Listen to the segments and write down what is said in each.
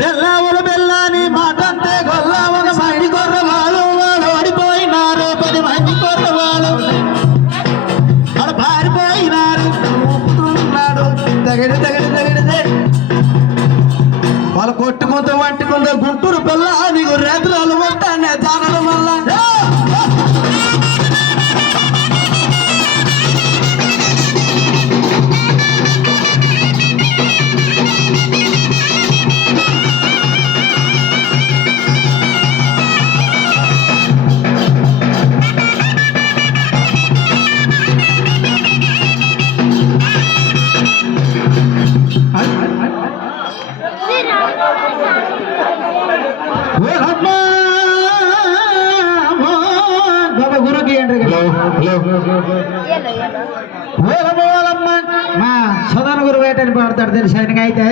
బెల్లావుల బెల్లాని మాటంతే గొల్లవన మంది కొర్రవాళ్ళు వాడు ఓడిపోయినారు 10 మంది కొర్రవాళ్ళు వాడు పారిపోయినారు ఊపుతున్నాడు తగడి తగడి తగడిదే వాళ్ళు కొట్టుకుంటూ వంటుకుంటూ గుంటూరు పిల్ల నీకు రేతులు వస్తానే జానడం వల్ల మా సోదన గురు వేటని పాడతాడు తెలుసు ఆయనకి అయితే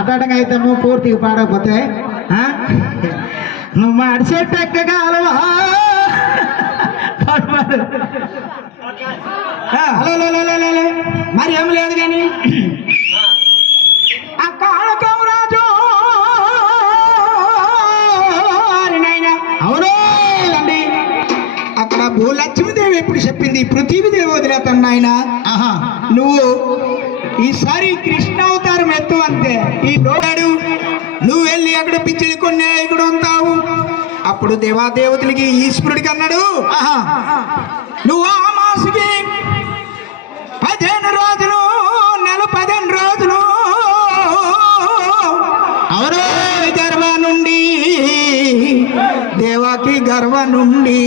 అతడికి అయితే నువ్వు పూర్తిగా పాడకపోతే నువ్వు మాడి చెట్టు ఎక్కగలవా మరి ఏం లేదు కానీ రాజు అవునండి అక్కడ భూలక్ష్మీదేవి ఎప్పుడు చెప్పింది పృథ్వీదేవి వదిలేతాను నాయన నువ్వు ఈసారి కృష్ణ అవతారం ఎత్తు అంతే ఈ లోడు నువ్వు వెళ్ళి అక్కడ పిచ్చిడి కొన్ని ఇక్కడ ఉంటావు అప్పుడు దేవాదేవతలకి ఈశ్వరుడికి అన్నాడు నువ్వు ఆ మాసుకి 15 రోజులు నెల 15 రోజులు అవును గర్భ నుండి దేవాకి గర్భ నుండి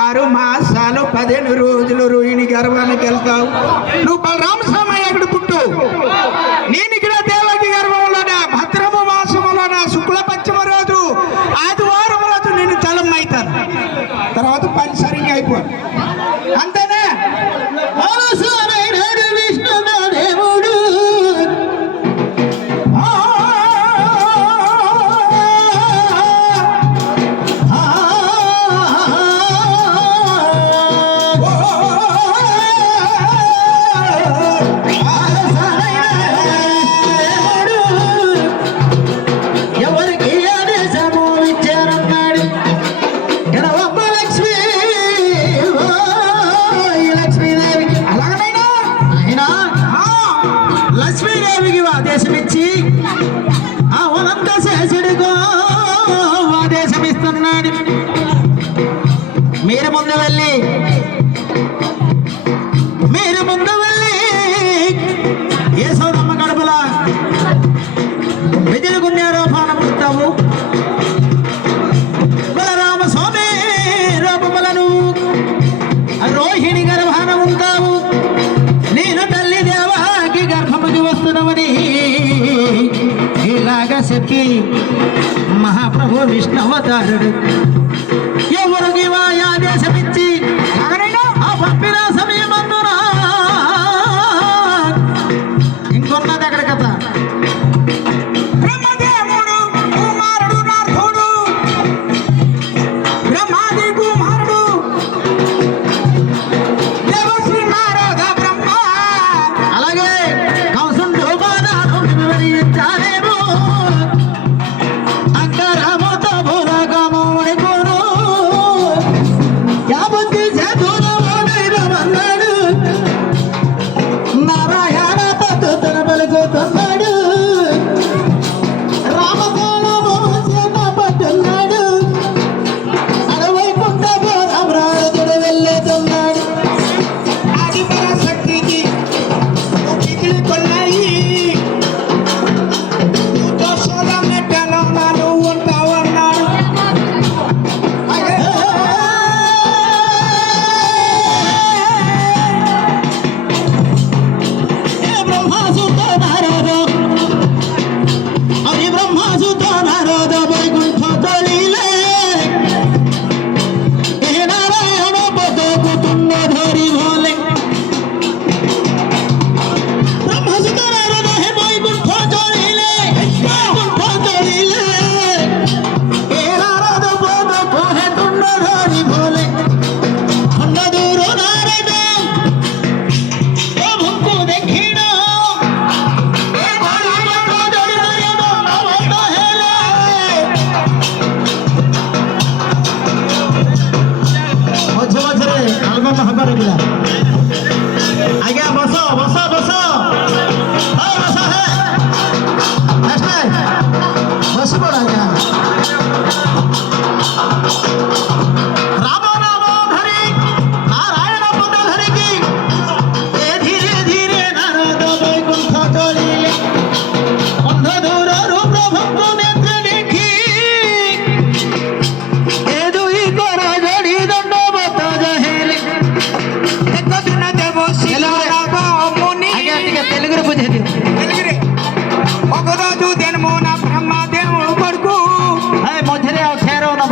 6 మాసాలు 15 రోజులు రోహిణి గర్భానికి వెళ్తావు నువ్వు బలరామస్వామి అక్కడ పుట్టు నేను ఇక్కడ దేవాకి గర్భంలోన భద్రమ మాసములోన శుక్ల పంచమ రోజు ఆదివారం రోజు నేను తలం అవుతాను తర్వాత పని సరిగ్గా అయిపోను అంతేనా విష్ణుదేవుడు లక్ష్మీదేవికి ఆదేశమిచ్చి ఆ వనంత శేషుడికో ఆదేశమిస్తున్నాడు మీరు ముందు వెళ్ళి యశోదమ్మ గడపల విజయగుణ్య రూపాన పుడతావు బలరామస్వామి రూపములను రోహిణి గర్భాన ఉంటావు నేను తల్లి దేవాకి గర్భముది వస్తున్నవని ఇలాగా చెప్పి మహాప్రభు విష్ణువతారుడు ఎవరికి ఆదేశమిచ్చి ఆ పంపిన సమయమందునా ఇంకొన్నది అక్కడ కథ బ్రహ్మదేవుడు కుమారుడు నారదుడు బ్రహ్మాది కుమారుడు దేవశ్రీ నారద బ్రహ్మ అలాగే కంసుడు బాణాలు వివరించారేమో అంకరముతో భూలగముని గురు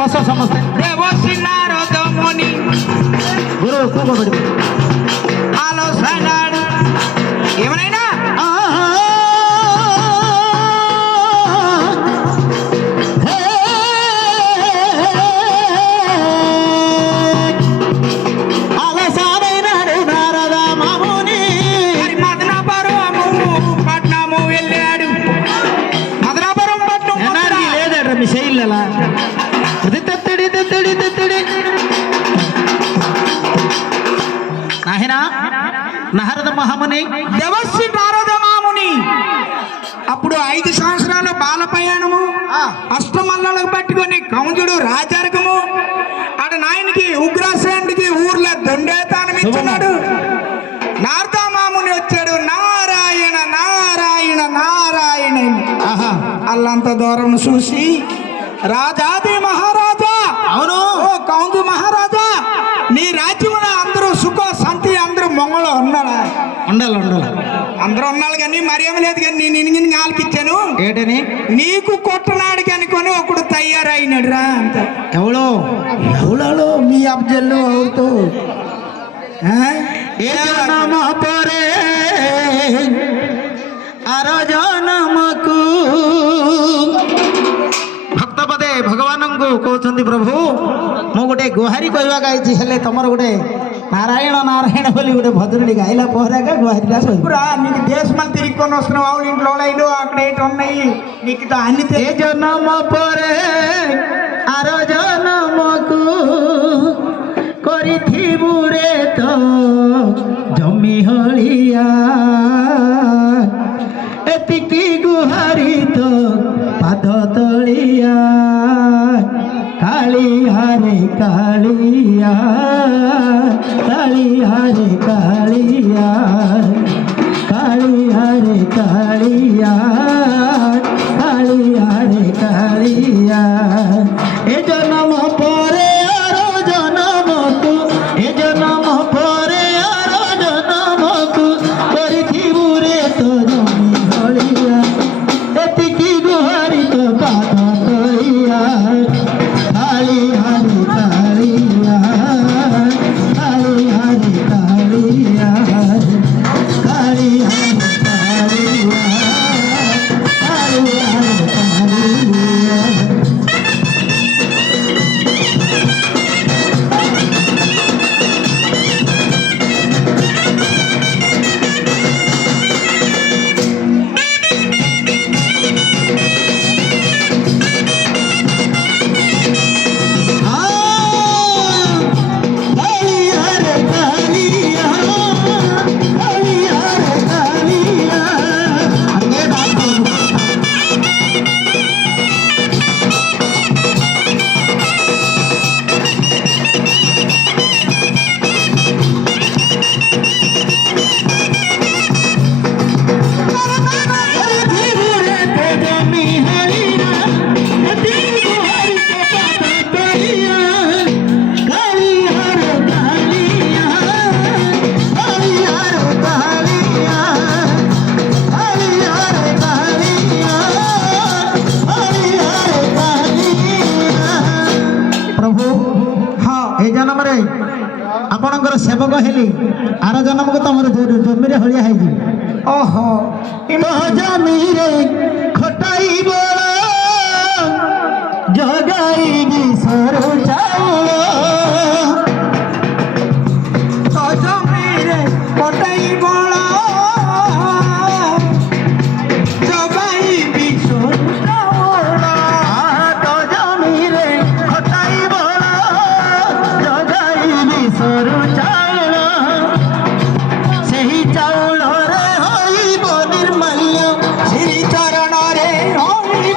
ବସ ସମସ୍ତେ ଦେବଶ୍ରୀ ନାରଦ ମୁନି ଗୁରୁ କୁହ ପଡ଼ିବ ఆలోచన ఏమైనా అలసారైనాడు నారద మాముని మదనాపురము పట్నము వెళ్ళాడు మదనాపురం పట్నం ఎనర్జీ లేదట మీ శైలిలా తెత్తడి తెత్తడి తెత్తడి నాయనా నారద మహాముని దేవశ్రీ నారద మాముని అప్పుడు 5 సంవత్సరాల బాల ప్రయాణము అష్టమల్లకు పట్టుకొని కౌంజుడు రాజారకము ఆడ నాయనికి ఉగ్రసేనుడికి ఊర్లో దొండేతానం ఇస్తున్నాడు నారద మాముని వచ్చాడు నారాయణ నారాయణ నారాయణ అల్లంత దూరం చూసి రాజాది మహారాజా అవును ఓ కౌంజు మహారాజా నీ రాజ్యమున అందరూ సుఖ శాంతి అందరూ మొంగలో ఉన్నాడా ఉండాలి ఉండాలి అందరూ ఉన్నాడు కానీ మరేం లేదు కానీ నేను ఇనిగిని నాలుగిచ్చాను ఏంటని నీకు కొట్టనాడికి అనుకొని ఒకడు తయారైనాడు రా అంత ఎవడో ఎవలో మీ అబ్జల్లో అవుతూ పరే ଆରଜନମକୁ ଭକ୍ତ ପଦେ ଭଗବାନଙ୍କୁ କହୁଛନ୍ତି ପ୍ରଭୁ ମୁଁ ଗୋଟେ ଗୁହାରି କହିବାକୁ ଆଇଛି ହେଲେ ତମର ଗୋଟେ నారాయణ నారాయణ ବୋଲି ଗୋଟେ భద్రుడి గాయల పోరాగా గుహారిలా రా నీకు దేశమల్ తిరిగి వస్తున్నావు ఆవిడ ఇంట్లో ఇల్లు అక్కడ ఏంటి ఉన్నాయి నీకు అన్ని ఏ జన్మ పరే ଆର ଜନମକୁ କରିଥିବୁ ରେ ତ ଜମି ହଳିଆ ଏତିକି ଗୁହାରି ତ ପାଦ ତଳିଆ କାଳିଆ ରେ କାଳିଆ କାଳିଆ ରେ କାଳିଆ କାଳିଆ ରେ କାଳିଆ କାଳିଆ ରେ କାଳିଆ ଏ ଜନମ ପରେ ଆର ଜନମକୁ ଏ ଜନମ ପରେ ଆର ଜନମକୁ କରିଥିବୁ ରେ ତ ଜମି ହଳିଆ ଏତିକି ଗୁହାରି ତ ପାଦ ତଳିଆ କାଳିଆ ରେ କାଳିଆ କାଳିଆ ରେ କାଳିଆ କାଳିଆ ରେ କାଳିଆ କାଳିଆ ରେ କାଳିଆ ଆପଣଙ୍କର ସେବକ ହେଲି ଆର ଜନ୍ମକୁ ତମର ଜମିରେ ହଳିଆ ହେଇଯିବ ଓହୋ ଜମିରେ ଖଟାଇ ବଳ ଜଗାଇବି ସରୁ ଚାଉଳ ଜମିରେ କଟାଇ ବଳ ଜଗାଇବି ସରୁ ଚାଉଳ ଜମିରେ ଖଟାଇ ବଳ ଜଗାଇବି ସରୁ ଚାଉଳ ସେହି ଚାଉଳରେ ହୋଇବ ନିର୍ମାଲ୍ୟ ଶ୍ରୀ ଚରଣରେ ହଇ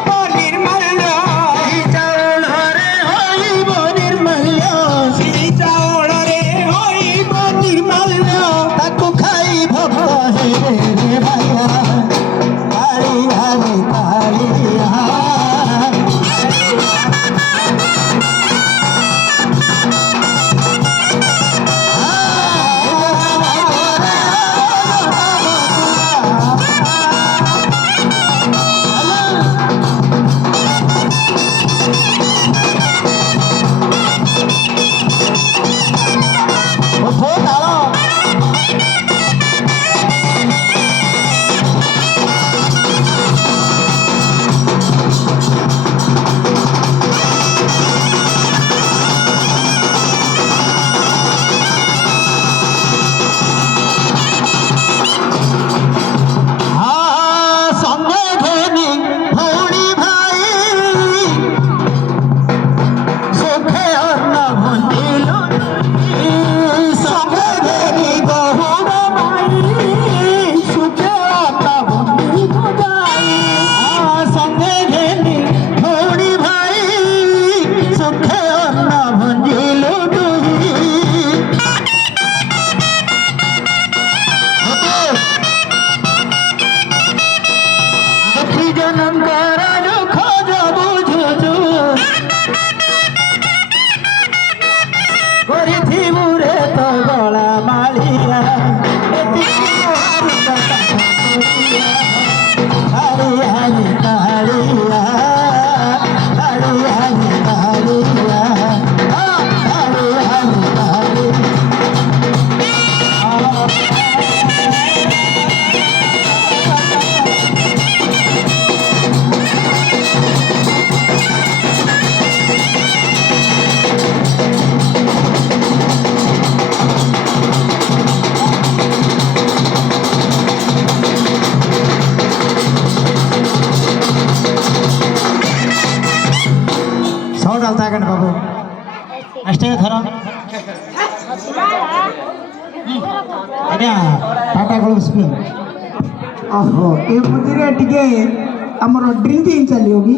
ଗୁଡ଼ାକ తాగండి బాబు అష్టే ଧର ଆଜ୍ଞା ଟାଟା କଳ ସ୍ପ୍ରେ ଓହୋ ଏ ମଝିରେ ଟିକେ ଆମର ଡ୍ରିଙ୍କ ଚାଲିବ କି